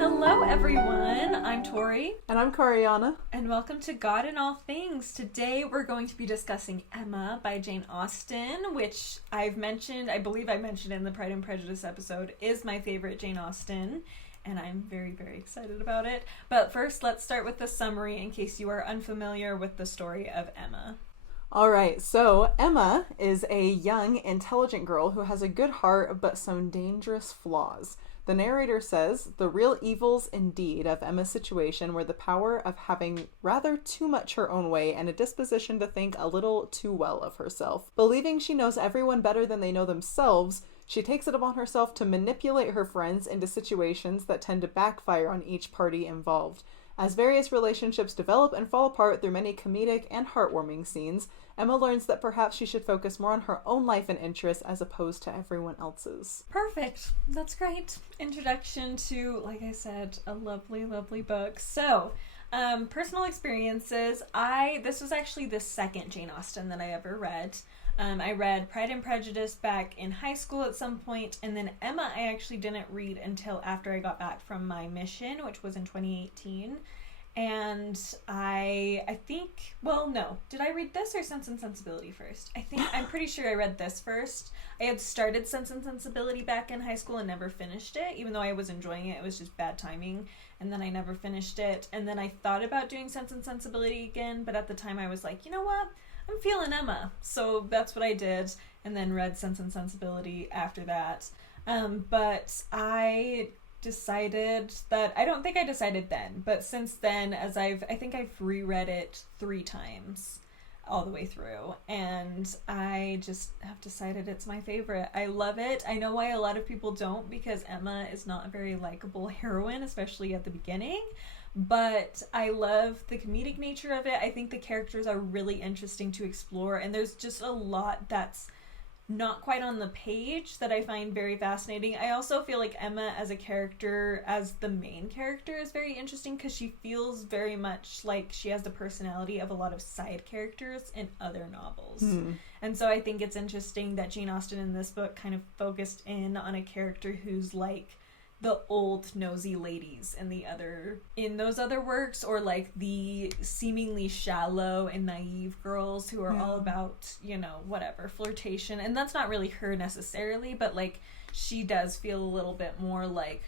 Hello everyone, I'm Tori. And I'm Coriana. And welcome to God in All Things. Today we're going to be discussing Emma by Jane Austen, which I believe I mentioned in the Pride and Prejudice episode, is my favorite Jane Austen. And I'm very, very excited about it. But first, let's start with the summary in case you are unfamiliar with the story of Emma. Alright, so Emma is a young, intelligent girl who has a good heart but some dangerous flaws. The narrator says, the real evils indeed of Emma's situation were the power of having rather too much her own way and a disposition to think a little too well of herself. Believing she knows everyone better than they know themselves, she takes it upon herself to manipulate her friends into situations that tend to backfire on each party involved. As various relationships develop and fall apart through many comedic and heartwarming scenes, Emma learns that perhaps she should focus more on her own life and interests as opposed to everyone else's. Perfect. That's great. Introduction to, like I said, a lovely, lovely book. So, personal experiences. This was actually the second Jane Austen that I ever read. I read Pride and Prejudice back in high school at some point, and then Emma I actually didn't read until after I got back from my mission, which was in 2018. And did I read this or Sense and Sensibility first? I'm pretty sure I read this first. I had started Sense and Sensibility back in high school and never finished it, even though I was enjoying it. It was just bad timing, and then I never finished it. And then I thought about doing Sense and Sensibility again, but at the time I was like, you know what? I'm feeling Emma. So that's what I did, and then read Sense and Sensibility after that. But I decided that, I don't think I decided then, but since then, I think I've reread it 3 times all the way through, and I just have decided it's my favorite. I love it. I know why a lot of people don't, because Emma is not a very likable heroine, especially at the beginning. But I love the comedic nature of it. I think the characters are really interesting to explore, and there's just a lot that's not quite on the page that I find very fascinating. I also feel like Emma as a character, as the main character, is very interesting because she feels very much like she has the personality of a lot of side characters in other novels. And so I think it's interesting that Jane Austen in this book kind of focused in on a character who's like the old nosy ladies in those other works, or like the seemingly shallow and naive girls who are all about, whatever, flirtation. And that's not really her necessarily, but like she does feel a little bit more like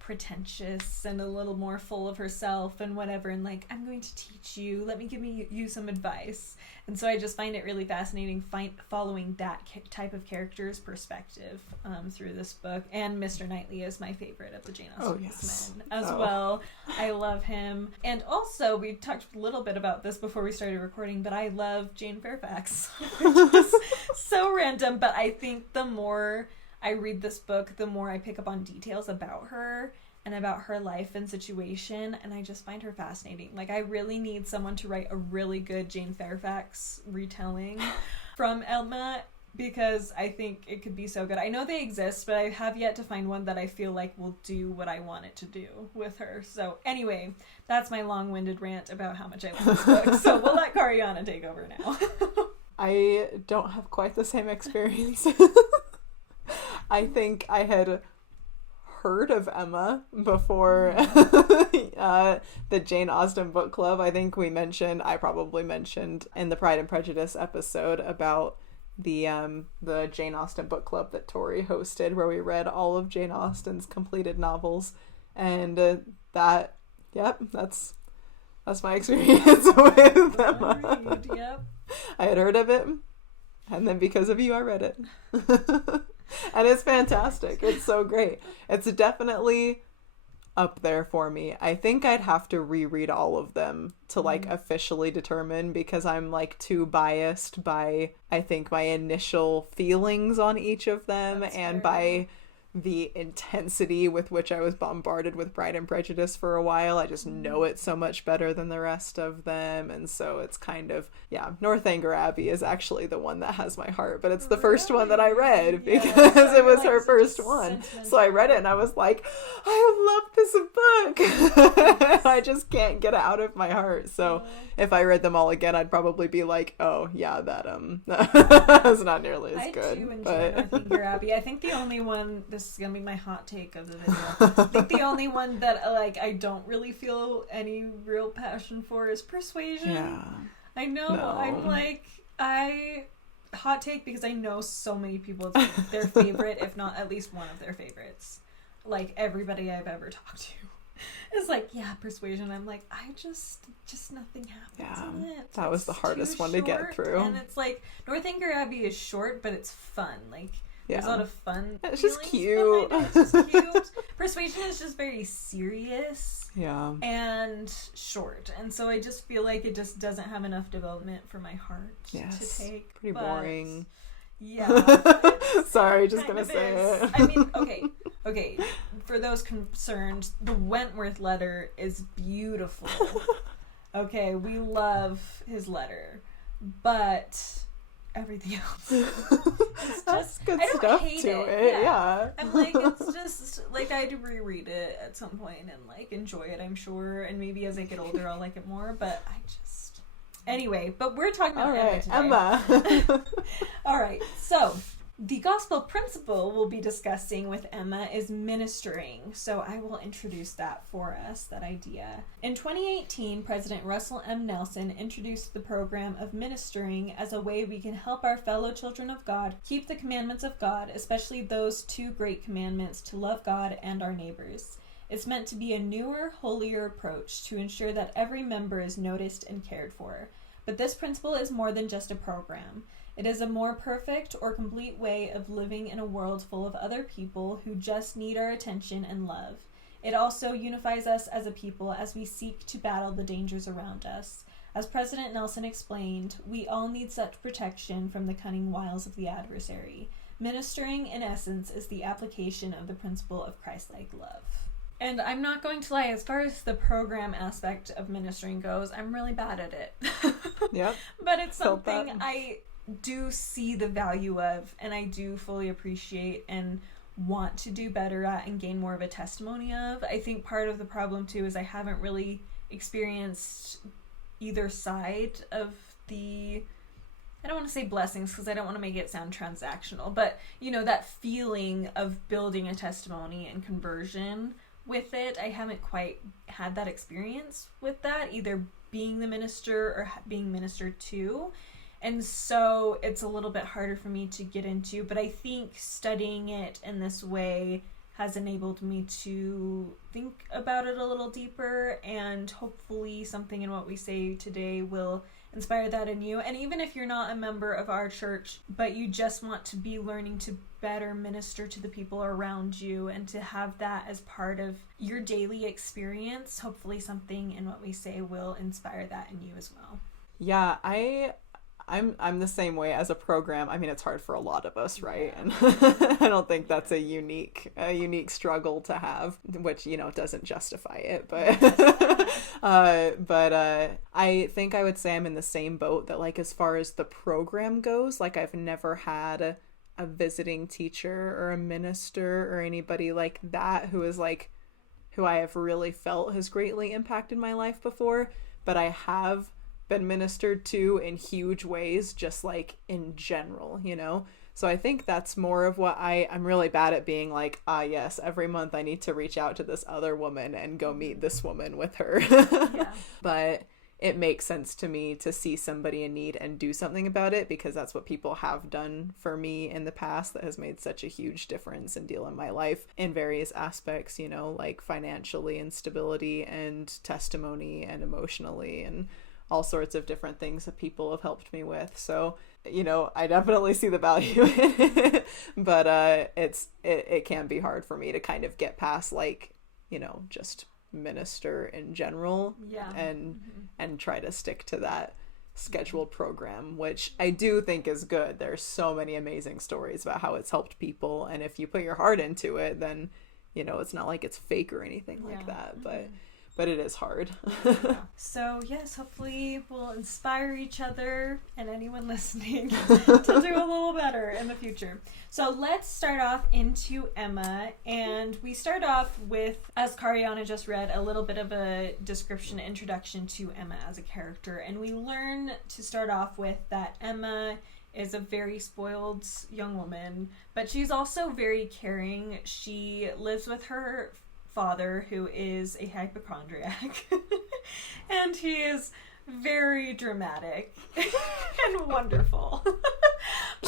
pretentious and a little more full of herself and whatever, and like, I'm going to teach you, let me give you some advice. And so I just find it really fascinating following that type of character's perspective through this book. And Mr. Knightley is my favorite of the Jane Austen men as well. I love him. And also, we talked a little bit about this before we started recording, but I love Jane Fairfax, which is so random, but I think the more I read this book, the more I pick up on details about her and about her life and situation, and I just find her fascinating. Like, I really need someone to write a really good Jane Fairfax retelling from Emma, because I think it could be so good. I know they exist, but I have yet to find one that I feel like will do what I want it to do with her. So anyway, that's my long-winded rant about how much I love this book. So we'll let Coriana take over now. I don't have quite the same experience. I think I had heard of Emma before the Jane Austen book club. I think I probably mentioned in the Pride and Prejudice episode about the Jane Austen book club that Tori hosted, where we read all of Jane Austen's completed novels, and that's my experience with Emma. Yep. I had heard of it, and then because of you, I read it. And it's fantastic. It's so great. It's definitely up there for me. I think I'd have to reread all of them to like officially determine, because I'm like too biased by, I think, my initial feelings on each of them. That's and by the intensity with which I was bombarded with Pride and Prejudice for a while. I just know it so much better than the rest of them, and so it's kind of, Northanger Abbey is actually the one that has my heart, but it's the first one that I read because it was her first one. So I read it and I was like, I love this book. I just can't get it out of my heart. So if I read them all again, I'd probably be like, oh yeah, that's not nearly as good. I do enjoy Northanger Abbey. I think the only one, this this is gonna be my hot take of the video. I think the only one that like I don't really feel any real passion for is Persuasion. Yeah. I know. No. I'm like hot take because I know so many people it's like their favorite, if not at least one of their favorites. Like everybody I've ever talked to is like, yeah, Persuasion. I'm like, I just nothing happens in it. That was the hardest one to get through. And it's like Northanger Abbey is short, but it's fun. Like there's a lot of fun. It's just cute. It's just cute. Persuasion is just very serious. Yeah. And short. And so I just feel like it just doesn't have enough development for my heart to take. Pretty boring. Yeah. Sorry, just gonna say it. I mean, okay. For those concerned, the Wentworth letter is beautiful. Okay, we love his letter, but everything else, it's just good I don't stuff hate to it. it. Yeah. I'm like, it's just like I had to reread it at some point and like enjoy it. I'm sure, and maybe as I get older, I'll like it more. But I just anyway. But we're talking about Emma today. Emma. All right, so the gospel principle we'll be discussing with Emma is ministering. So I will introduce that for us, that idea. In 2018, President Russell M. Nelson introduced the program of ministering as a way we can help our fellow children of God keep the commandments of God, especially those two great commandments to love God and our neighbors. It's meant to be a newer, holier approach to ensure that every member is noticed and cared for. But this principle is more than just a program. It is a more perfect or complete way of living in a world full of other people who just need our attention and love. It also unifies us as a people as we seek to battle the dangers around us. As President Nelson explained, we all need such protection from the cunning wiles of the adversary. Ministering, in essence, is the application of the principle of Christ-like love. And I'm not going to lie, as far as the program aspect of ministering goes, I'm really bad at it. Yep. But it's something I do see the value of, and I do fully appreciate and want to do better at and gain more of a testimony of. I think part of the problem too is I haven't really experienced either side of the, I don't want to say blessings because I don't want to make it sound transactional, but you know, that feeling of building a testimony and conversion with it. I haven't quite had that experience with that, either being the minister or being ministered to. And so it's a little bit harder for me to get into, but I think studying it in this way has enabled me to think about it a little deeper, and hopefully something in what we say today will inspire that in you. And even if you're not a member of our church, but you just want to be learning to better minister to the people around you and to have that as part of your daily experience, hopefully something in what we say will inspire that in you as well. Yeah, I'm the same way as a program. I mean, it's hard for a lot of us, right? And I don't think that's a unique struggle to have, which, you know, doesn't justify it. But I think I would say I'm in the same boat that, like, as far as the program goes, like, I've never had a visiting teacher or a minister or anybody like that who I have really felt has greatly impacted my life before. But I have been ministered to in huge ways, just like in general, you know? So I think that's more of what I'm really bad at, being like, yes, every month I need to reach out to this other woman and go meet this woman with her. Yeah. But it makes sense to me to see somebody in need and do something about it, because that's what people have done for me in the past that has made such a huge difference and deal in my life in various aspects, you know, like financially and stability and testimony and emotionally and all sorts of different things that people have helped me with. So, you know, I definitely see the value in it, but it can be hard for me to kind of get past, like, you know, just minister in general. Yeah. And try to stick to that scheduled program, which I do think is good. There's so many amazing stories about how it's helped people, and if you put your heart into it, then, you know, it's not like it's fake or anything like that, but it is hard. So yes, hopefully we'll inspire each other and anyone listening to do a little better in the future. So let's start off into Emma, and we start off with, as Kariana just read, a little bit of a description, introduction to Emma as a character, and we learn to start off with that Emma is a very spoiled young woman, but she's also very caring. She lives with her father, who is a hypochondriac, and he is very dramatic and wonderful.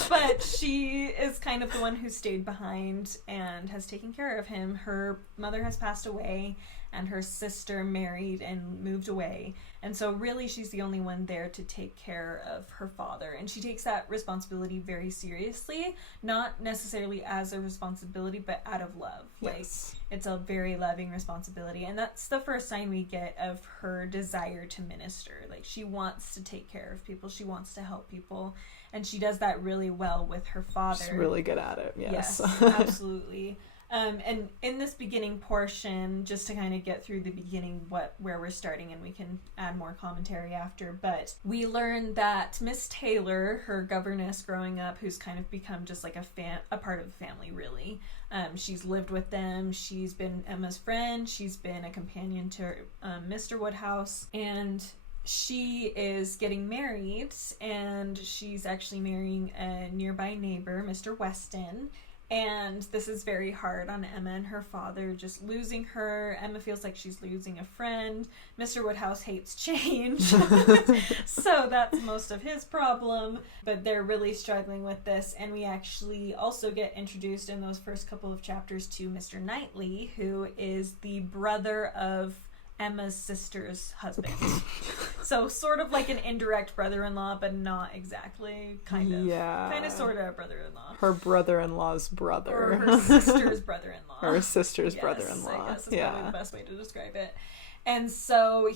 But she is kind of the one who stayed behind and has taken care of him. Her mother has passed away, and her sister married and moved away. And so really she's the only one there to take care of her father. And she takes that responsibility very seriously, not necessarily as a responsibility, but out of love. Yes. Like, it's a very loving responsibility. And that's the first sign we get of her desire to minister. Like, she wants to take care of people. She wants to help people. And she does that really well with her father. She's really good at it, yes. Yes, absolutely. And in this beginning portion, just to kind of get through the beginning, where we're starting, and we can add more commentary after, but we learn that Miss Taylor, her governess growing up, who's kind of become just like a part of the family, really. She's lived with them. She's been Emma's friend. She's been a companion to Mr. Woodhouse, and she is getting married, and she's actually marrying a nearby neighbor, Mr. Weston. And this is very hard on Emma and her father, just losing her. Emma feels like she's losing a friend. Mr. Woodhouse hates change. So that's most of his problem. But they're really struggling with this. And we actually also get introduced in those first couple of chapters to Mr. Knightley, who is the brother of Emma's sister's husband. So sort of like an indirect brother-in-law, but not exactly. Kind of sort of brother-in-law. Her brother-in-law's brother. Or her sister's brother-in-law. Her sister's Yes, brother-in-law. I guess is probably the best way to describe it. And so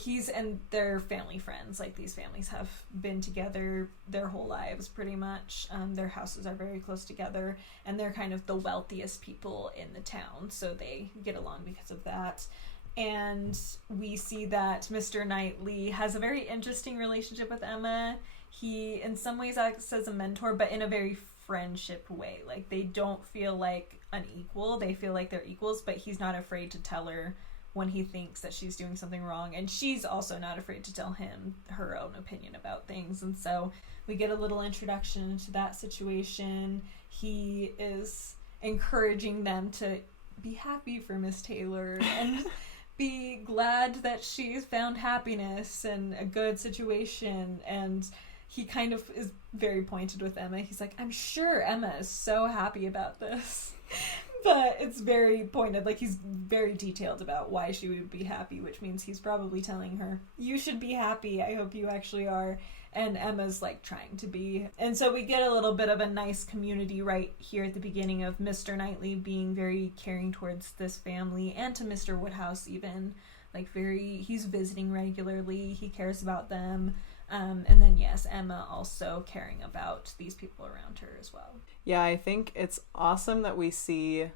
they're family friends. Like, these families have been together their whole lives, pretty much. Their houses are very close together, and they're kind of the wealthiest people in the town, so they get along because of that. And we see that Mr. Knightley has a very interesting relationship with Emma. He, in some ways, acts as a mentor, but in a very friendship way. Like, they don't feel like unequal. They feel like they're equals, but he's not afraid to tell her when he thinks that she's doing something wrong. And she's also not afraid to tell him her own opinion about things. And so we get a little introduction into that situation. He is encouraging them to be happy for Miss Taylor and be glad that she's found happiness and a good situation. And he kind of is very pointed with Emma. He's like, I'm sure Emma is so happy about this. But it's very pointed. Like, he's very detailed about why she would be happy, which means he's probably telling her, you should be happy. I hope you actually are. And Emma's, like, trying to be. And so we get a little bit of a nice community right here at the beginning of Mr. Knightley being very caring towards this family, and to Mr. Woodhouse even. Like, he's visiting regularly. He cares about them. And then, yes, Emma also caring about these people around her as well. Yeah, I think it's awesome that we see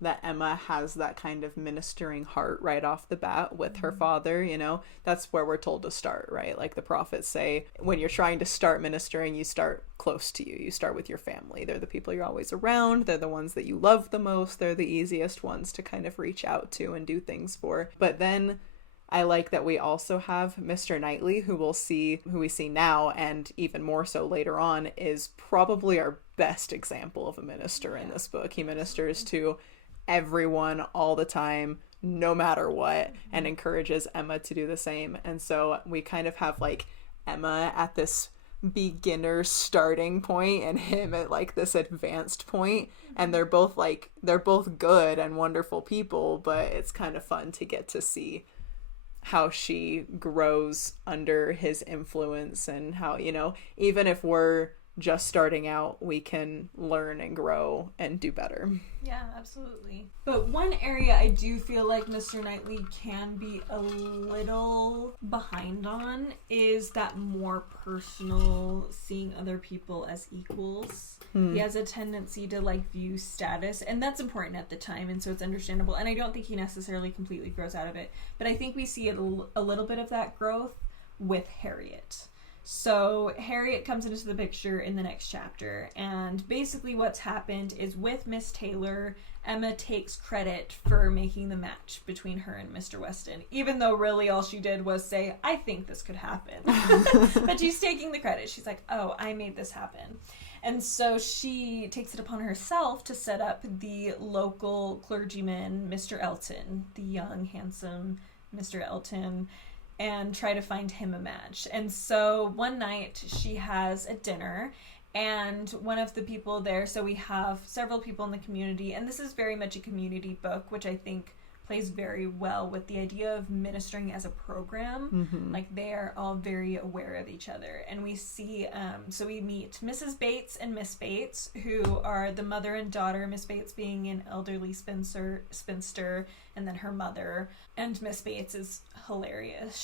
that Emma has that kind of ministering heart right off the bat with her father, you know? That's where we're told to start, right? Like the prophets say, when you're trying to start ministering, you start close to you. You start with your family. They're the people you're always around. They're the ones that you love the most. They're the easiest ones to kind of reach out to and do things for. But then I like that we also have Mr. Knightley, who we see now, and even more so later on, is probably our best example of a minister in this book. He ministers to everyone all the time, no matter what, and encourages Emma to do the same. And so we kind of have like Emma at this beginner starting point and him at like this advanced point, and they're both good and wonderful people, but it's kind of fun to get to see how she grows under his influence, and how, you know, even if we're just starting out, we can learn and grow and do better. Yeah, absolutely. But one area I do feel like Mr. Knightley can be a little behind on is that more personal, seeing other people as equals. He has a tendency to like view status, and that's important at the time, and so it's understandable, and I don't think he necessarily completely grows out of it, but I think we see a little bit of that growth with Harriet. So Harriet comes into the picture in the next chapter, and basically what's happened is with Miss Taylor, Emma takes credit for making the match between her and Mr. Weston, even though really all she did was say, I think this could happen. But she's taking the credit. She's like, oh, I made this happen. And so she takes it upon herself to set up the local clergyman, Mr. Elton, the young, handsome Mr. Elton, and try to find him a match. And so one night she has a dinner, and one of the people there, so we have several people in the community, and this is very much a community book, which I think plays very well with the idea of ministering as a program. Mm-hmm. Like, they're all very aware of each other. And we see, so we meet Mrs. Bates and Miss Bates, who are the mother and daughter, Miss Bates being an elderly spinster, and then her mother. And Miss Bates is hilarious.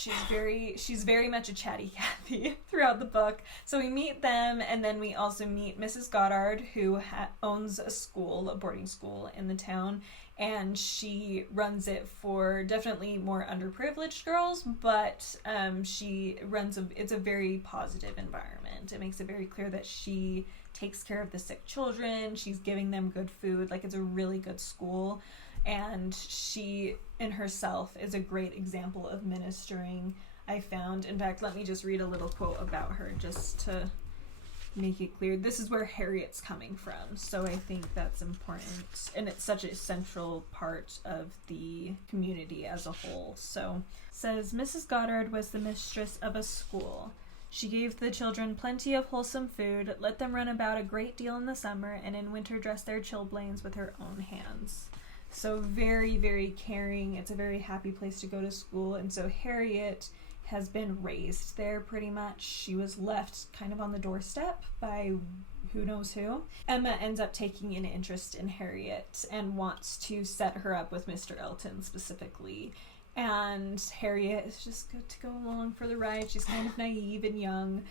She's very much a chatty Cathy throughout the book. So we meet them, and then we also meet Mrs. Goddard, who owns a school, a boarding school in the town, and she runs it for definitely more underprivileged girls, but it's a very positive environment. It makes it very clear that she takes care of the sick children, she's giving them good food, like, it's a really good school, and she in herself is a great example of ministering, I found. In fact, let me just read a little quote about her just to make it clear. This is where Harriet's coming from, so I think that's important, and it's such a central part of the community as a whole. So it says, Mrs. Goddard was the mistress of a school. She gave the children plenty of wholesome food, let them run about a great deal in the summer, and in winter dress their chilblains with her own hands. So very, very caring. It's a very happy place to go to school, and so Harriet has been raised there pretty much. She was left kind of on the doorstep by who knows who. Emma ends up taking an interest in Harriet and wants to set her up with Mr. Elton specifically. And Harriet is just good to go along for the ride. She's kind of naive and young.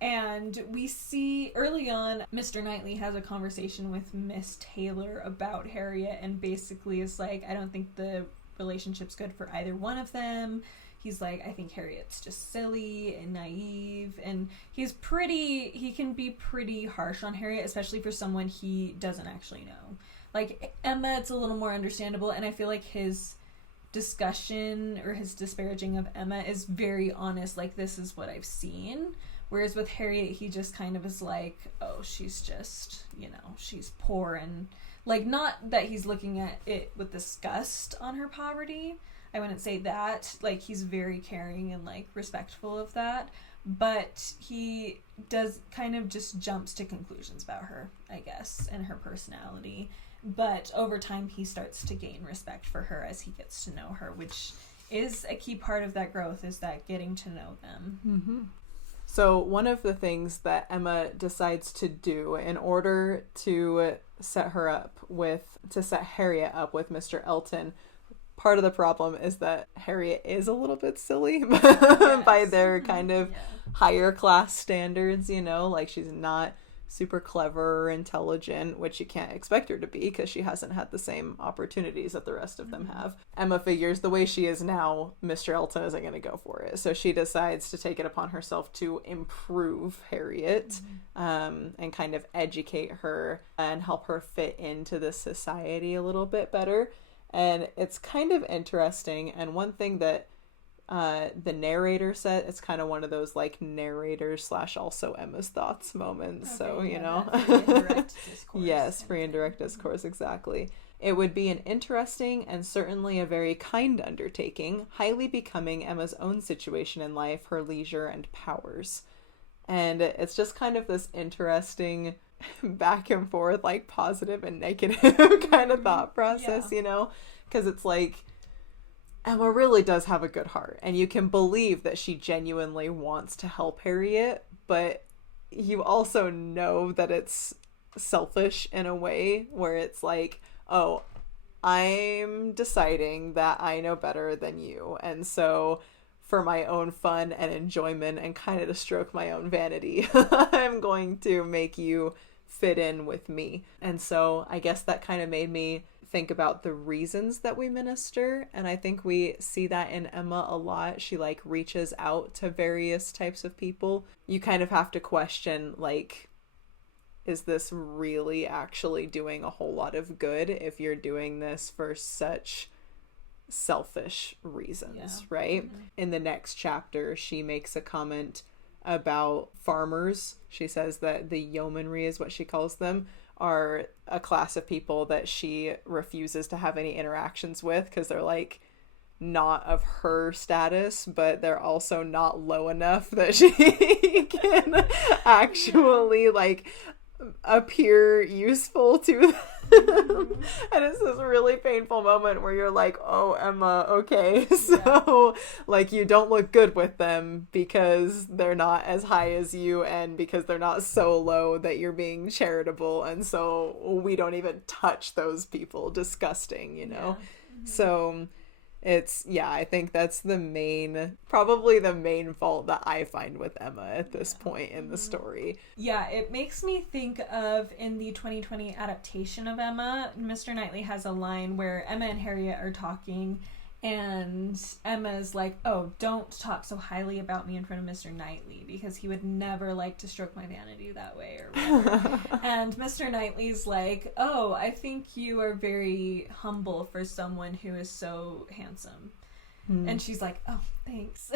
And we see early on, Mr. Knightley has a conversation with Miss Taylor about Harriet, and basically is like, I don't think the relationship's good for either one of them. He's like, I think Harriet's just silly and naive, and he can be pretty harsh on Harriet, especially for someone he doesn't actually know. Like, Emma, it's a little more understandable, and I feel like his discussion or his disparaging of Emma is very honest, like, this is what I've seen. Whereas with Harriet, he just kind of is like, oh, she's just, she's poor, and, like, not that he's looking at it with disgust on her poverty. I wouldn't say that. Like, he's very caring and, like, respectful of that. But he does kind of just jumps to conclusions about her, I guess, and her personality. But over time, he starts to gain respect for her as he gets to know her, which is a key part of that growth, is that getting to know them. Mm-hmm. So one of the things that Emma decides to do in order to set Harriet up with Mr. Elton, part of the problem is that Harriet is a little bit silly by their kind of higher class standards, like, she's not super clever or intelligent, which you can't expect her to be because she hasn't had the same opportunities that the rest of them have. Emma figures the way she is now, Mr. Elton isn't going to go for it. So she decides to take it upon herself to improve Harriet, and kind of educate her and help her fit into the society a little bit better. And it's kind of interesting. And one thing that the narrator said, it's kind of one of those, like, narrators / also Emma's thoughts moments. Okay, so, free and direct discourse. Yes, free and direct discourse, exactly. It would be an interesting and certainly a very kind undertaking, highly becoming Emma's own situation in life, her leisure and powers. And it's just kind of this interesting back and forth, like, positive and negative kind of thought process, because it's like, Emma really does have a good heart, and you can believe that she genuinely wants to help Harriet, but you also know that it's selfish in a way where it's like, oh, I'm deciding that I know better than you, and so for my own fun and enjoyment and kind of to stroke my own vanity, I'm going to make you fit in with me. And so I guess that kind of made me think about the reasons that we minister. And I think we see that in Emma a lot. She like reaches out to various types of people. You kind of have to question, like, is this really actually doing a whole lot of good if you're doing this for such selfish reasons, right? Mm-hmm. In the next chapter, she makes a comment about farmers. She says that the yeomanry is what she calls them, are a class of people that she refuses to have any interactions with because they're like not of her status, but they're also not low enough that she can actually like appear useful to them. And it's this really painful moment where you're like, oh, Emma, okay, so like you don't look good with them because they're not as high as you and because they're not so low that you're being charitable, and so we don't even touch those people. Disgusting, you know. So it's, I think that's probably the main fault that I find with Emma at this point in the story. Yeah, it makes me think of, in the 2020 adaptation of Emma, Mr. Knightley has a line where Emma and Harriet are talking, and Emma's like, oh, don't talk so highly about me in front of Mr. Knightley, because he would never like to stroke my vanity that way, or whatever. And Mr. Knightley's like, oh, I think you are very humble for someone who is so handsome. And she's like, oh, thanks.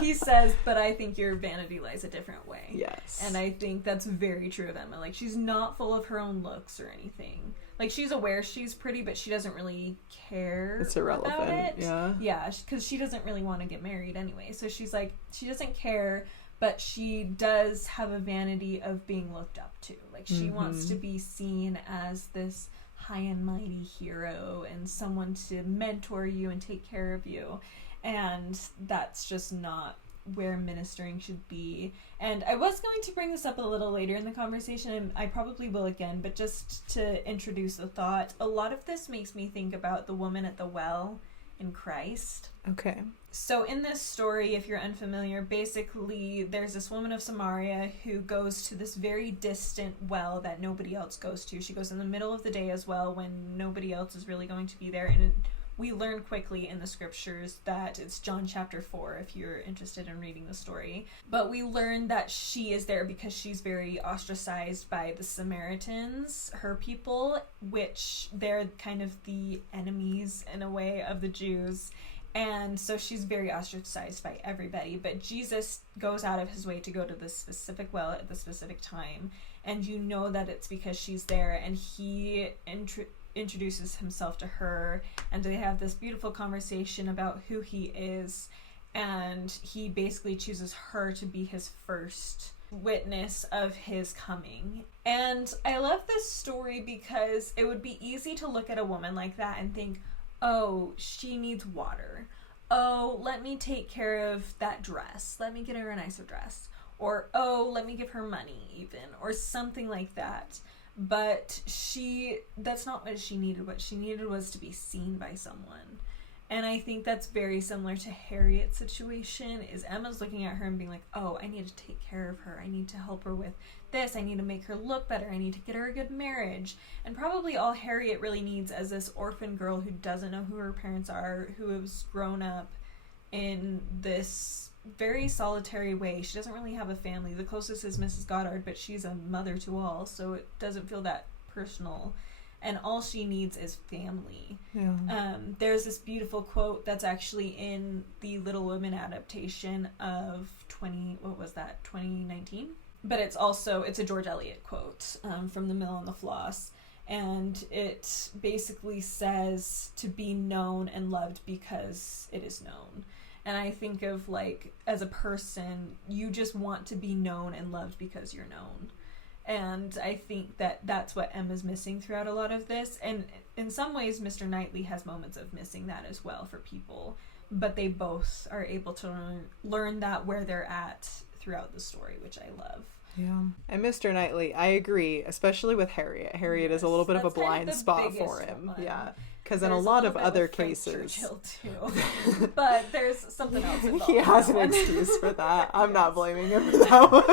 He says, but I think your vanity lies a different way. Yes. And I think that's very true of Emma. Like, she's not full of her own looks or anything. Like, she's aware she's pretty, but she doesn't really care. It's irrelevant. About it. Yeah. Yeah, because she doesn't really want to get married anyway. So she's like, she doesn't care, but she does have a vanity of being looked up to. Like, she wants to be seen as this high and mighty hero and someone to mentor you and take care of you. And that's just not where ministering should be. And I was going to bring this up a little later in the conversation, and I probably will again, but just to introduce the thought, a lot of this makes me think about the woman at the well in Christ. Okay. So in this story, if you're unfamiliar, basically there's this woman of Samaria who goes to this very distant well that nobody else goes to. She goes in the middle of the day as well, when nobody else is really going to be there. And we learn quickly in the scriptures that it's John chapter 4, if you're interested in reading the story. But we learn that she is there because she's very ostracized by the Samaritans, her people, which they're kind of the enemies in a way of the Jews. And so she's very ostracized by everybody. But Jesus goes out of his way to go to this specific well at the specific time. And you know that it's because she's there. And he introduces himself to her. And they have this beautiful conversation about who he is. And he basically chooses her to be his first witness of his coming. And I love this story because it would be easy to look at a woman like that and think, oh, she needs water. Oh, let me take care of that dress. Let me get her a nicer dress. Or, oh, let me give her money even. Or something like that. But that's not what she needed. What she needed was to be seen by someone. And I think that's very similar to Harriet's situation, is Emma's looking at her and being like, oh, I need to take care of her. I need to help her with this. I need to make her look better. I need to get her a good marriage. And probably all Harriet really needs as this orphan girl who doesn't know who her parents are, who has grown up in this very solitary way. She doesn't really have a family. The closest is Mrs. Goddard, but she's a mother to all, so it doesn't feel that personal. And all she needs is family. Yeah. There's this beautiful quote that's actually in the Little Women adaptation of 2019? But it's a George Eliot quote from The Mill on the Floss. And it basically says to be known and loved because it is known. And I think of, like, as a person, you just want to be known and loved because you're known. And I think that that's what Emma's missing throughout a lot of this. And in some ways, Mr. Knightley has moments of missing that as well for people. But they both are able to learn that where they're at throughout the story, which I love. Yeah. And Mr. Knightley, I agree, especially with Harriet. Harriet is a little bit of a blind spot for him. One. Yeah. Because in a lot of other cases... too. But there's something else involved. He has an excuse for that. I'm not blaming him for that one.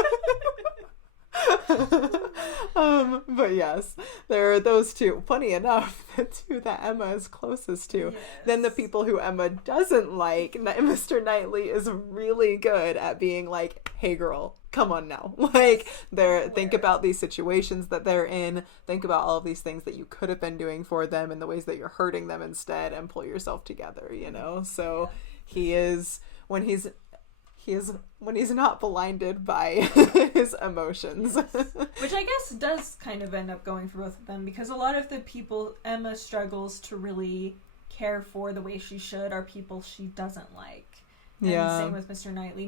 But yes, there are those two. Funny enough, the two that Emma is closest to. Yes. Then the people who Emma doesn't like, Mr. Knightley is really good at being like, hey girl, come on now. Like, think about these situations that they're in. Think about all of these things that you could have been doing for them and the ways that you're hurting them instead, and pull yourself together, you know? So he is, when he's not blinded by his emotions. Yes. Which I guess does kind of end up going for both of them, because a lot of the people Emma struggles to really care for the way she should are people she doesn't like. And same with Mr. Knightley.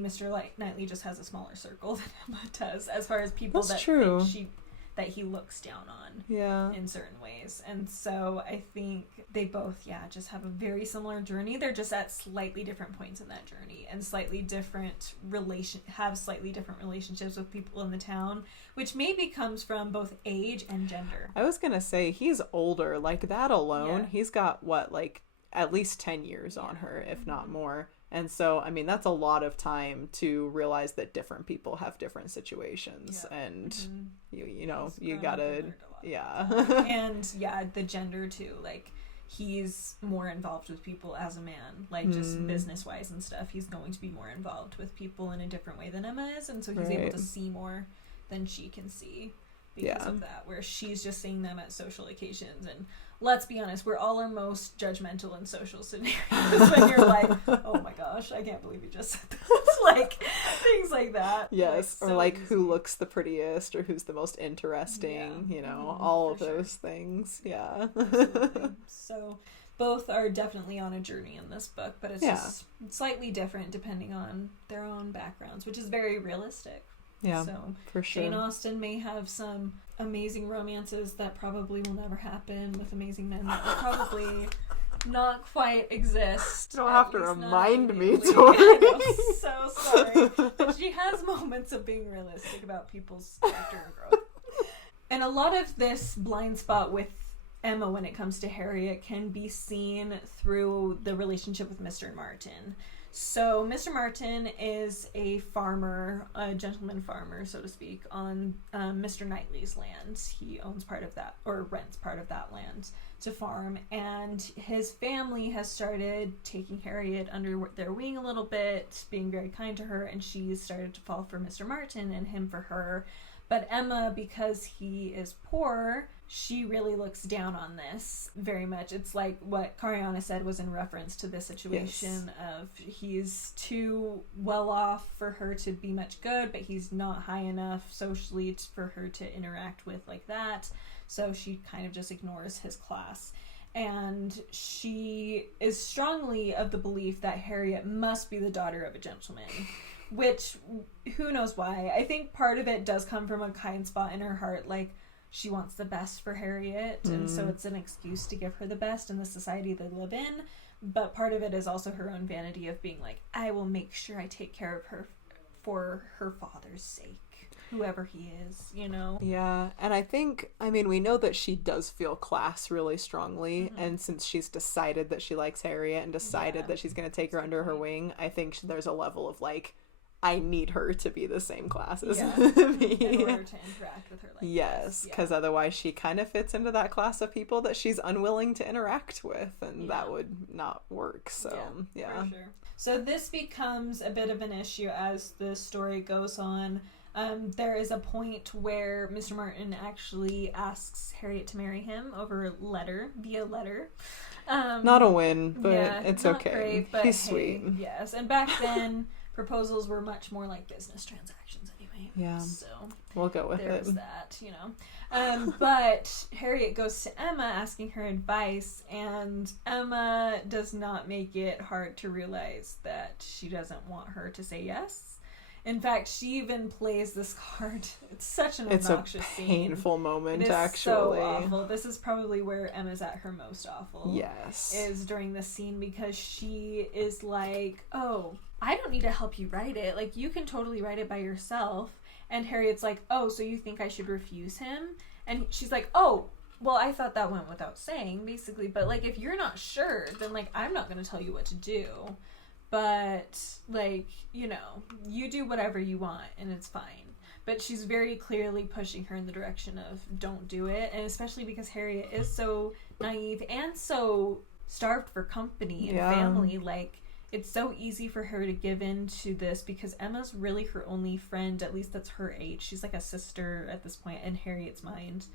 Knightley just has a smaller circle than Emma does, as far as people that that he looks down on in certain ways. And so I think they both just have a very similar journey. They're just at slightly different points in that journey, and slightly different relationships with people in the town, which maybe comes from both age and gender. I was gonna say, he's older, like that alone. He's got at least 10 years on her, if not more. And so, I mean, that's a lot of time to realize that different people have different situations, and you gotta, and the gender too. Like, he's more involved with people as a man, like just business wise and stuff. He's going to be more involved with people in a different way than Emma is, and so he's able to see more than she can see because of that. Where she's just seeing them at social occasions, and let's be honest, we're all our most judgmental in social scenarios when you're like, oh my gosh, I can't believe you just said that. Like, things like that. Yes, like, or like easy. Who looks the prettiest, or who's the most interesting, all of those things. Yeah. Absolutely. So both are definitely on a journey in this book, but it's just slightly different depending on their own backgrounds, which is very realistic. Yeah, so for sure. Jane Austen may have some amazing romances that probably will never happen with amazing men that will probably not quite exist. You don't have to remind me, Tori. I'm so sorry. But she has moments of being realistic about people's character and growth. And a lot of this blind spot with Emma when it comes to Harriet can be seen through the relationship with Mr. Martin. So Mr. Martin is a farmer, a gentleman farmer, so to speak, on Mr. Knightley's land. He owns part of that, or rents part of that land to farm, and his family has started taking Harriet under their wing a little bit, being very kind to her, and she's started to fall for Mr. Martin and him for her. But Emma, because he is poor, she really looks down on this very much. It's like what Cariana said was in reference to this situation of he's too well off for her to be much good, but he's not high enough socially for her to interact with like that. So she kind of just ignores his class. And she is strongly of the belief that Harriet must be the daughter of a gentleman. Which, who knows why. I think part of it does come from a kind spot in her heart, like, she wants the best for Harriet, and so it's an excuse to give her the best in the society they live in. But part of it is also her own vanity of being like, I will make sure I take care of her for her father's sake, whoever he is, Yeah, and I think, we know that she does feel class really strongly, and since she's decided that she likes Harriet and decided that she's going to take her under her wing, I think there's a level of, like, I need her to be the same class as me. In order to interact with her like yes, because otherwise she kind of fits into that class of people that she's unwilling to interact with, and that would not work. So, for sure. So this becomes a bit of an issue as the story goes on. There is a point where Mr. Martin actually asks Harriet to marry him via letter. Not a win, but it's not okay. Great, but he's sweet. Yes, and back then proposals were much more like business transactions anyway. Yeah. So we'll go with there's it. that, but Harriet goes to Emma asking her advice, and Emma does not make it hard to realize that she doesn't want her to say yes. In fact, she even plays this card. It's such an obnoxious scene. It's a painful moment, it is actually. So awful. This is probably where Emma's at her most awful. Yes. Is during this scene, because she is like, oh, I don't need to help you write it. Like, you can totally write it by yourself. And Harriet's like, oh, so you think I should refuse him? And she's like, oh, well, I thought that went without saying, basically. But, like, if you're not sure, then, like, I'm not going to tell you what to do. But, like, you do whatever you want, and it's fine. but she's very clearly pushing her in the direction of don't do it, and especially because Harriet is so naive and so starved for company and family. Like, it's so easy for her to give in to this because Emma's really her only friend, at least that's her age. She's like a sister at this point in Harriet's mind.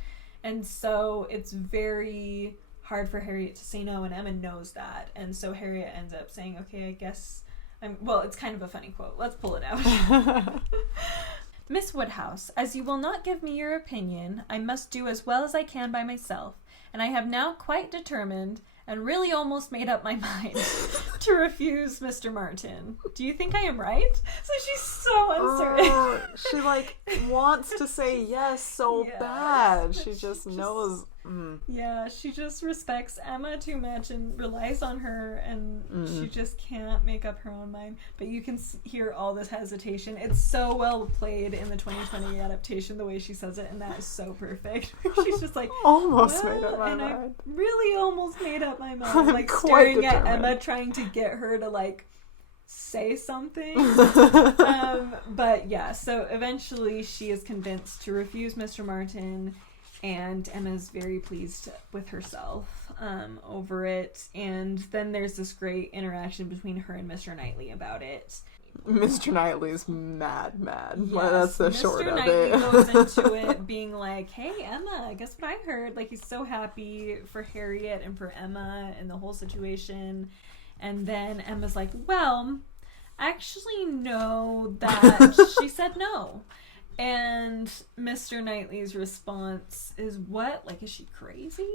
And so it's very hard for Harriet to say no, and Emma knows that. And so Harriet ends up saying, okay, I guess well, it's kind of a funny quote. Let's pull it out. Miss Woodhouse, as you will not give me your opinion, I must do as well as I can by myself, and I have now quite determined and really almost made up my mind to refuse Mr. Martin. Do you think I am right? So she's so uncertain. She, like, wants to say yes so bad. She just knows. Yeah, she just respects Emma too much and relies on her, and she just can't make up her own mind. But you can hear all this hesitation. It's so well played in the 2020 adaptation, the way she says it, and that is so perfect. She's just like, almost made up my mind. I really almost made up my mind. Like, staring at Emma, trying to get her to, like, say something. But yeah, so eventually she is convinced to refuse Mr. Martin, and Emma's very pleased with herself over it. And then there's this great interaction between her and Mr. Knightley about it. Mr. Knightley's mad. Yes, Well, that's the short of it. Mr. Knightley goes into it being like, hey, Emma, guess what I heard? Like, he's so happy for Harriet and for Emma and the whole situation. And then Emma's like, well, actually, no, that she said no. And Mr. Knightley's response is, what? Like, is she crazy?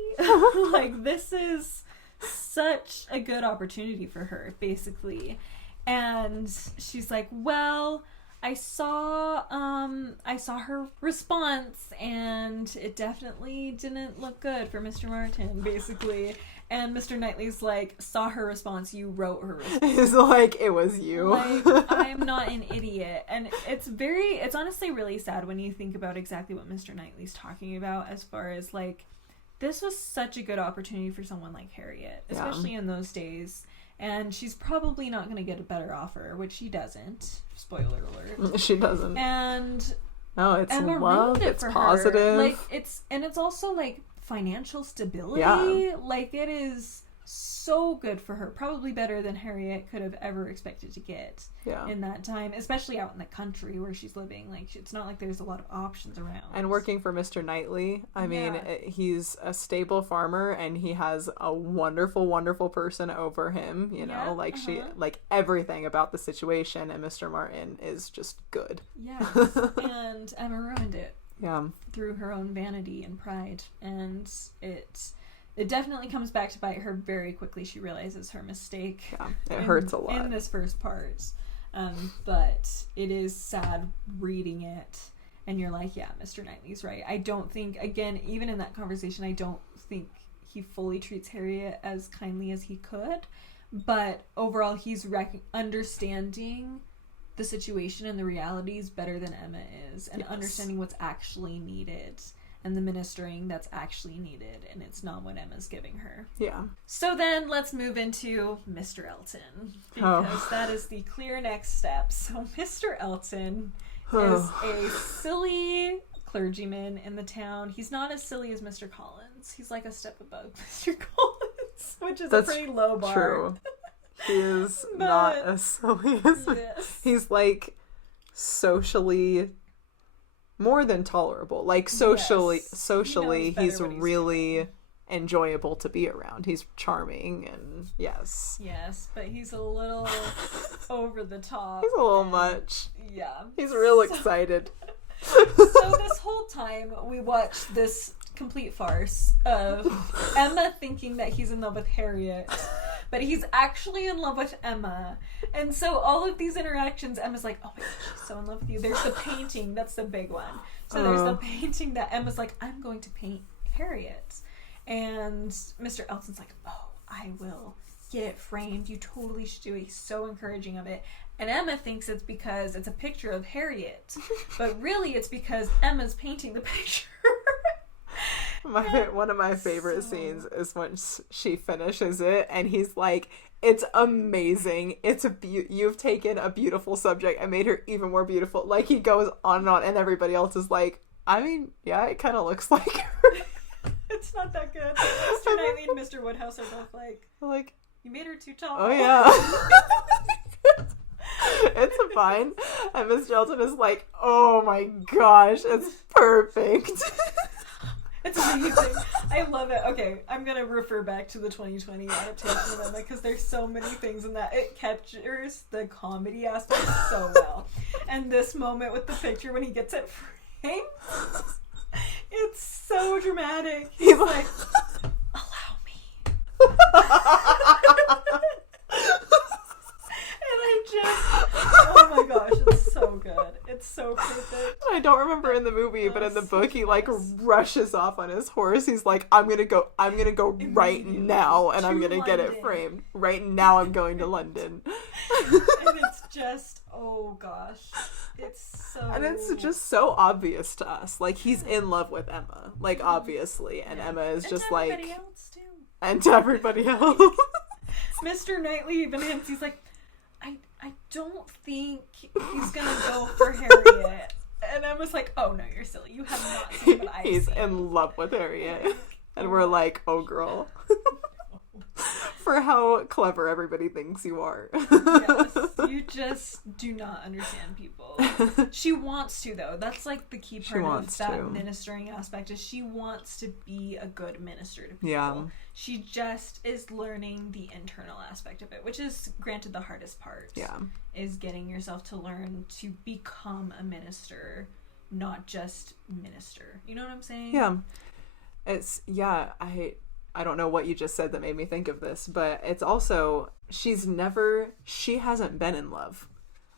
Like, this is such a good opportunity for her, basically. And she's like, well, I saw her response, and it definitely didn't look good for Mr. Martin, basically. And Mr. Knightley's like, saw her response, you wrote her response. It's like, it was you. Like, I'm not an idiot. And it's honestly really sad when you think about exactly what Mr. Knightley's talking about, as far as, like, this was such a good opportunity for someone like Harriet, especially in those days. And she's probably not going to get a better offer, which she doesn't. Spoiler alert. She doesn't. And no, it's Emma love, it's positive. Her. Like, it's also, like, financial stability. Yeah. Like, it is so good for her. Probably better than Harriet could have ever expected to get in that time, especially out in the country where she's living. Like, it's not like there's a lot of options around. And working for Mr. Knightley, I mean, he's a stable farmer, and he has a wonderful, wonderful person over him, you know, like she, like, everything about the situation, and Mr. Martin is just good. Yes, and Emma ruined it. Yeah. Through her own vanity and pride, and it definitely comes back to bite her very quickly. She realizes her mistake. Yeah, it hurts a lot in this first part. But it is sad reading it, and you're like, yeah, Mr. Knightley's right. I don't think, again, even in that conversation, I don't think he fully treats Harriet as kindly as he could, but overall he's understanding the situation and the realities better than Emma is, and understanding what's actually needed and the ministering that's actually needed, and it's not what Emma's giving her. Yeah. So then let's move into Mr. Elton, because that is the clear next step. So Mr. Elton is a silly clergyman in the town. He's not as silly as Mr. Collins. He's like a step above Mr. Collins, which is a pretty low bar. True. He is not as silly as he's, like, socially more than tolerable. Like, socially he's really enjoyable to be around. He's charming, and yes, but he's a little over the top. He's a little much. Yeah, he's real excited. So this whole time we watch this complete farce of Emma thinking that he's in love with Harriet, but he's actually in love with Emma. And so all of these interactions, Emma's like, oh my gosh, she's so in love with you. There's the painting, that's the big one. So there's the painting that Emma's like, I'm going to paint Harriet. And Mr. Elton's like, oh, I will get it framed. You totally should do it. He's so encouraging of it. And Emma thinks it's because it's a picture of Harriet. But really it's because Emma's painting the picture. One of my favorite scenes is when she finishes it and he's like, it's amazing. You've taken a beautiful subject and made her even more beautiful. Like, he goes on and on, and everybody else is like, I mean, yeah, it kind of looks like her. It's not that good. Mr. Knightley and Mr. Woodhouse are both like, you made her too tall. Oh, yeah. It's fine. And Miss Shelton is like, oh my gosh, it's perfect. It's amazing. I love it. Okay, I'm going to refer back to the 2020 adaptation of Emma because there's so many things in that. It captures the comedy aspect so well. And this moment with the picture when he gets it framed, it's so dramatic. He's like, allow me. Oh my gosh, it's so good. It's so perfect. I don't remember in the movie, but in the book he like rushes off on his horse. He's like, I'm gonna go right now, and I'm gonna get it framed. Right now I'm going to London. And it's just, oh gosh. And it's just so obvious to us. Like, he's in love with Emma. Like, obviously. And Emma is just like, everybody else too. And to everybody else. Mr. Knightley even hints, he's like, I don't think he's gonna go for Harriet. And Emma's like, oh no, you're silly. You have not seen what I've He's seen. in love with Harriet. And we're like, oh girl. For how clever everybody thinks you are. Yes, you just do not understand people. She wants to, though. That's like the key part of that ministering aspect, is she wants to be a good minister to people. Yeah. She just is learning the internal aspect of it, which is, granted, the hardest part. Yeah. Is getting yourself to learn to become a minister, not just minister. You know what I'm saying? Yeah. I don't know what you just said that made me think of this, but it's also, she hasn't been in love.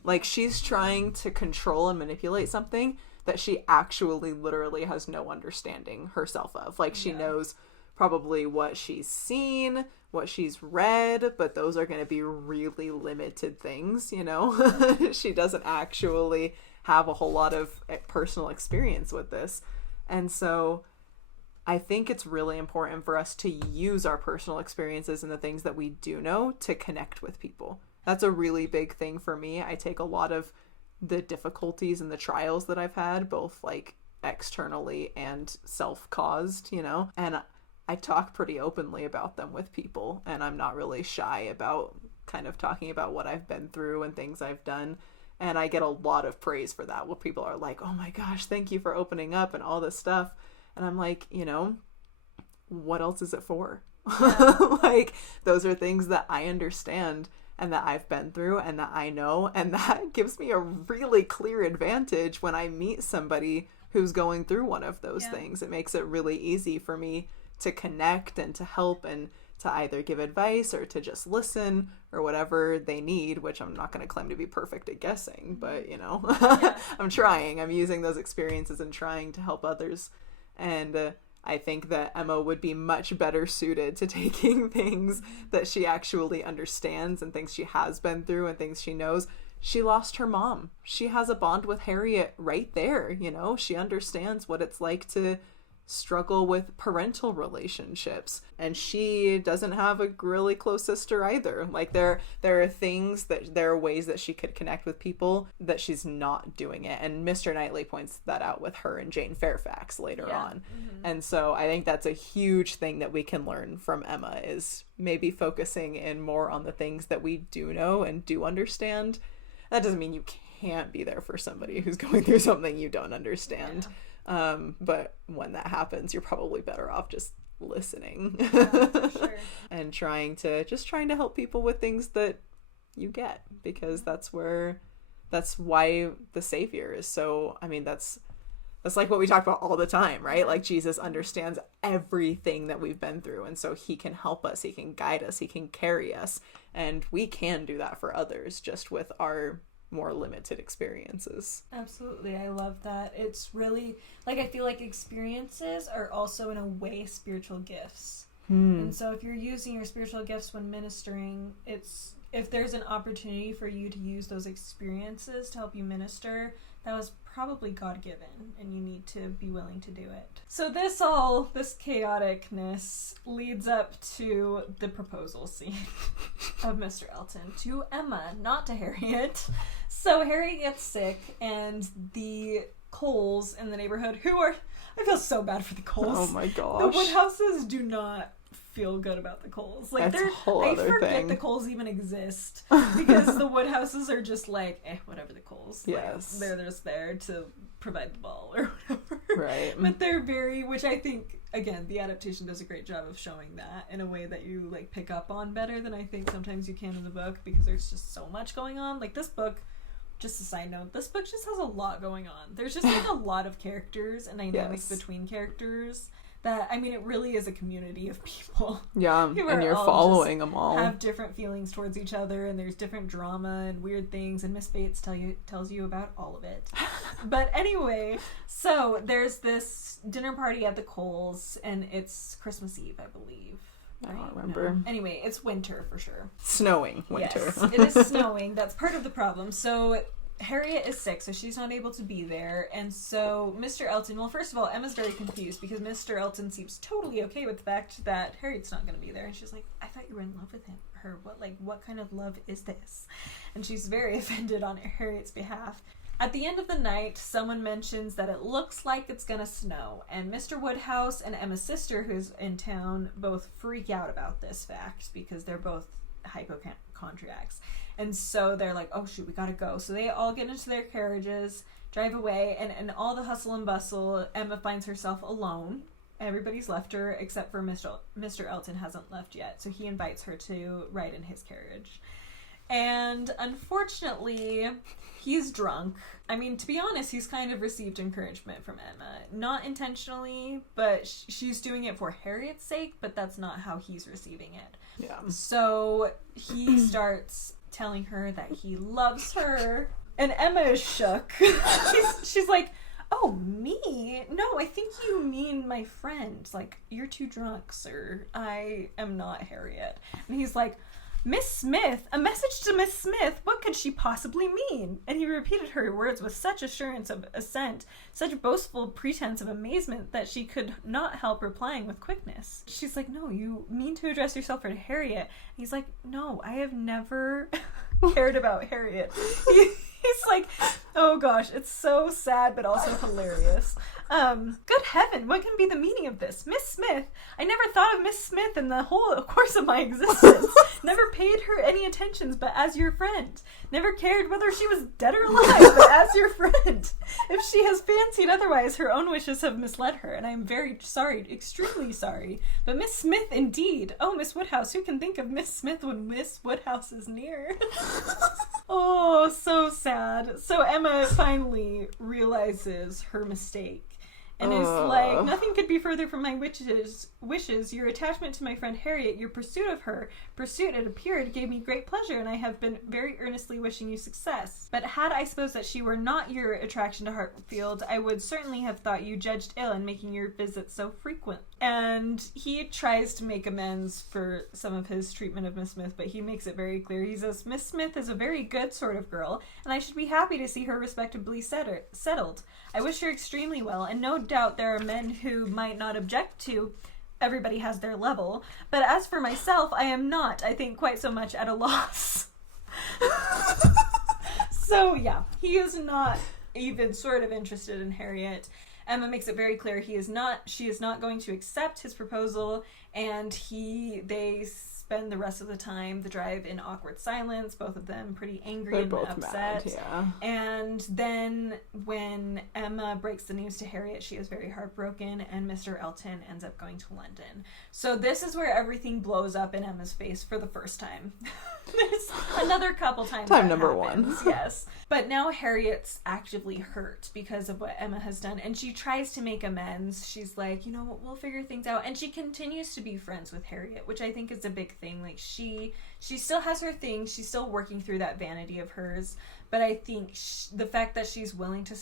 Like, she's trying to control and manipulate something that she actually literally has no understanding herself of. Like, she knows probably what she's seen, what she's read, but those are going to be really limited things, you know? She doesn't actually have a whole lot of personal experience with this. And so I think it's really important for us to use our personal experiences and the things that we do know to connect with people. That's a really big thing for me. I take a lot of the difficulties and the trials that I've had, both like externally and self-caused, you know, and I talk pretty openly about them with people, and I'm not really shy about kind of talking about what I've been through and things I've done. And I get a lot of praise for that, where people are like, oh my gosh, thank you for opening up and all this stuff. And I'm like, you know, what else is it for? Yeah. Like, those are things that I understand and that I've been through and that I know. And that gives me a really clear advantage when I meet somebody who's going through one of those things. It makes it really easy for me to connect and to help and to either give advice or to just listen or whatever they need, which I'm not going to claim to be perfect at guessing, but, you know, I'm trying. I'm using those experiences and trying to help others. And I think that Emma would be much better suited to taking things that she actually understands and things she has been through and things she knows. She lost her mom. She has a bond with Harriet right there, you know? She understands what it's like to struggle with parental relationships, and she doesn't have a really close sister either. Like, there are ways that she could connect with people that she's not doing it, and Mr. Knightley points that out with her and Jane Fairfax later on. And so I think that's a huge thing that we can learn from Emma, is maybe focusing in more on the things that we do know and do understand. That doesn't mean you can't be there for somebody who's going through something you don't understand. But when that happens, you're probably better off just listening. For sure. And trying to help people with things that you get, because that's why the Savior is so, I mean, that's like what we talk about all the time, right? Like, Jesus understands everything that we've been through, and so he can help us, he can guide us, he can carry us, and we can do that for others just with our more limited experiences. Absolutely. I love that. It's really, like, I feel like experiences are also in a way spiritual gifts. And so if you're using your spiritual gifts when ministering, it's if there's an opportunity for you to use those experiences to help you minister, that was probably God-given, and you need to be willing to do it. So this chaoticness leads up to the proposal scene of Mr. Elton to Emma, not to Harriet. So Harriet gets sick, and the Coles in the neighborhood, I feel so bad for the Coles. Oh my gosh. The Woodhouses do not feel good about the Coles. Like, that's a whole other I forget thing. the Coles even exist, because the Woodhouses are just like, whatever the Coles. Yes. Like, they're just there to provide the ball or whatever. Right. But they're very, which I think, again, the adaptation does a great job of showing that in a way that you, like, pick up on better than I think sometimes you can in the book, because there's just so much going on. Like, this book, just a side note, this book just has a lot going on. There's just, like, a lot of characters and dynamics between characters that, I mean, it really is a community of people. Yeah, and you're following them all. Have different feelings towards each other, and there's different drama and weird things, and Miss Bates tells you about all of it. But anyway, so there's this dinner party at the Coles, and it's Christmas Eve, I believe. I don't remember. No. Anyway, it's winter for sure. Snowing winter. Yes, it is snowing. That's part of the problem. So Harriet is sick, so she's not able to be there. And so Mr. Elton, well, first of all, Emma's very confused because Mr. Elton seems totally okay with the fact that Harriet's not going to be there. And she's like, I thought you were in love with her. What kind of love is this? And she's very offended on Harriet's behalf. At the end of the night, someone mentions that it looks like it's gonna snow, and Mr. Woodhouse and Emma's sister, who's in town, both freak out about this fact because they're both hypochondriacs. And so they're like, oh shoot, we gotta go. So they all get into their carriages, drive away, and in all the hustle and bustle, Emma finds herself alone. Everybody's left her, except for Mr. Elton hasn't left yet, so he invites her to ride in his carriage. And unfortunately, he's drunk. I mean, to be honest, he's kind of received encouragement from Emma. Not intentionally, but she's doing it for Harriet's sake, but that's not how he's receiving it. Yeah. So he starts telling her that he loves her, and Emma is shook. She's like, oh, me? No, I think you mean my friend. Like, you're too drunk, sir. I am not Harriet. And he's like, Miss Smith, a message to Miss Smith, what could she possibly mean? And he repeated her words with such assurance of assent, such boastful pretense of amazement, that she could not help replying with quickness. She's like, no, you mean to address yourself to Harriet? And he's like, no, I have never cared about Harriet. He's like, oh gosh, it's so sad but also hilarious. Good heaven, what can be the meaning of this? Miss Smith, I never thought of Miss Smith in the whole course of my existence. Never paid her any attentions but as your friend. Never cared whether she was dead or alive but as your friend. If she has fancied otherwise, her own wishes have misled her, and I am very sorry, extremely sorry. But Miss Smith indeed. Oh, Miss Woodhouse, who can think of Miss Smith when Miss Woodhouse is near? Oh, so sad. So Emma finally realizes her mistake and is like, nothing could be further from my wishes. Your attachment to my friend Harriet, your pursuit of her, it appeared, gave me great pleasure, and I have been very earnestly wishing you success. But had I supposed that she were not your attraction to Hartfield, I would certainly have thought you judged ill in making your visits so frequent. And he tries to make amends for some of his treatment of Miss Smith, but he makes it very clear. He says, Miss Smith is a very good sort of girl, and I should be happy to see her respectably settled. I wish her extremely well, and no doubt there are men who might not object to everybody has their level, but as for myself, I am not, I think, quite so much at a loss. So yeah, he is not even sort of interested in Harriet. Emma makes it very clear she is not going to accept his proposal, and they spend the rest of the drive in awkward silence, both of them pretty angry and upset. Mad, yeah. And then when Emma breaks the news to Harriet, she is very heartbroken, and Mr. Elton ends up going to London. So this is where everything blows up in Emma's face for the first time. There's another couple times time number happens, 1. yes. But now Harriet's actively hurt because of what Emma has done, and she tries to make amends. She's like, we'll figure things out. And she continues to be friends with Harriet, which I think is a big thing. Like, she she still has her thing. She's still working through that vanity of hers. But I think the fact that she's willing to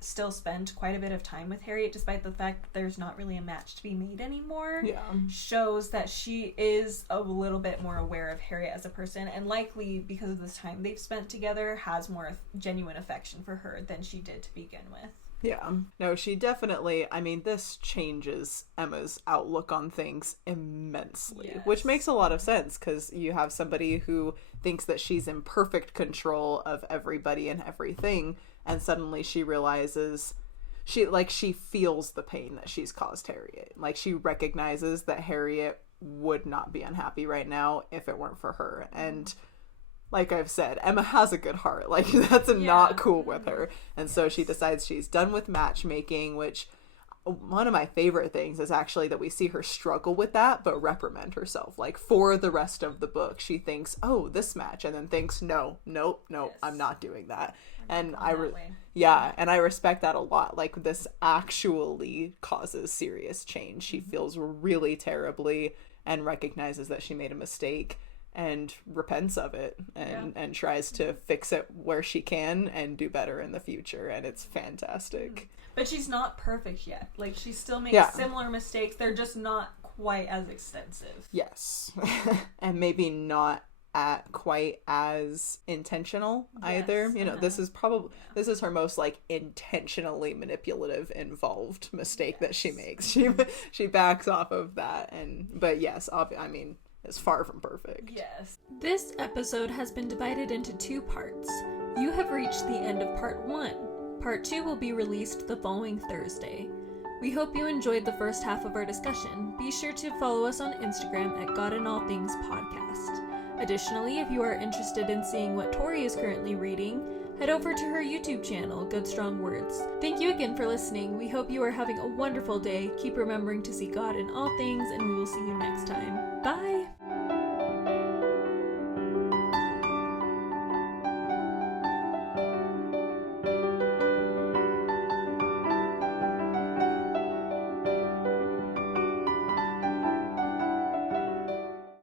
still spend quite a bit of time with Harriet, despite the fact that there's not really a match to be made anymore, shows that she is a little bit more aware of Harriet as a person, and likely, because of this time they've spent together, has more genuine affection for her than she did to begin with. Yeah. No, she definitely, I mean, this changes Emma's outlook on things immensely, Yes. which makes a lot of sense because you have somebody who thinks that she's in perfect control of everybody and everything, and suddenly she realizes she feels the pain that she's caused Harriet. Like, she recognizes that Harriet would not be unhappy right now if it weren't for her. And like I've said, Emma has a good heart. Like, that's not cool with her. And so she decides she's done with matchmaking, which one of my favorite things is actually that we see her struggle with that, but reprimand herself. Like, for the rest of the book, she thinks, oh, this match, and then thinks, nope, I'm not doing that. And and I respect that a lot. Like, this actually causes serious change. She feels really terribly and recognizes that she made a mistake and repents of it and tries to fix it where she can and do better in the future, and it's fantastic. But she's not perfect yet. Like, she still makes similar mistakes. They're just not quite as extensive. Yes. And maybe not quite as intentional either. You know, this is her most like intentionally manipulative, involved mistake that she makes. She backs off of that, but yes, I mean, is far from perfect. Yes. This episode has been divided into 2 parts. You have reached the end of part 1. Part 2 will be released the following Thursday. We hope you enjoyed the first half of our discussion. Be sure to follow us on Instagram at God and All Things Podcast. Additionally, if you are interested in seeing what Tori is currently reading, head over to her YouTube channel, Good Strong Words. Thank you again for listening. We hope you are having a wonderful day. Keep remembering to see God in all things, and we will see you next time. Bye!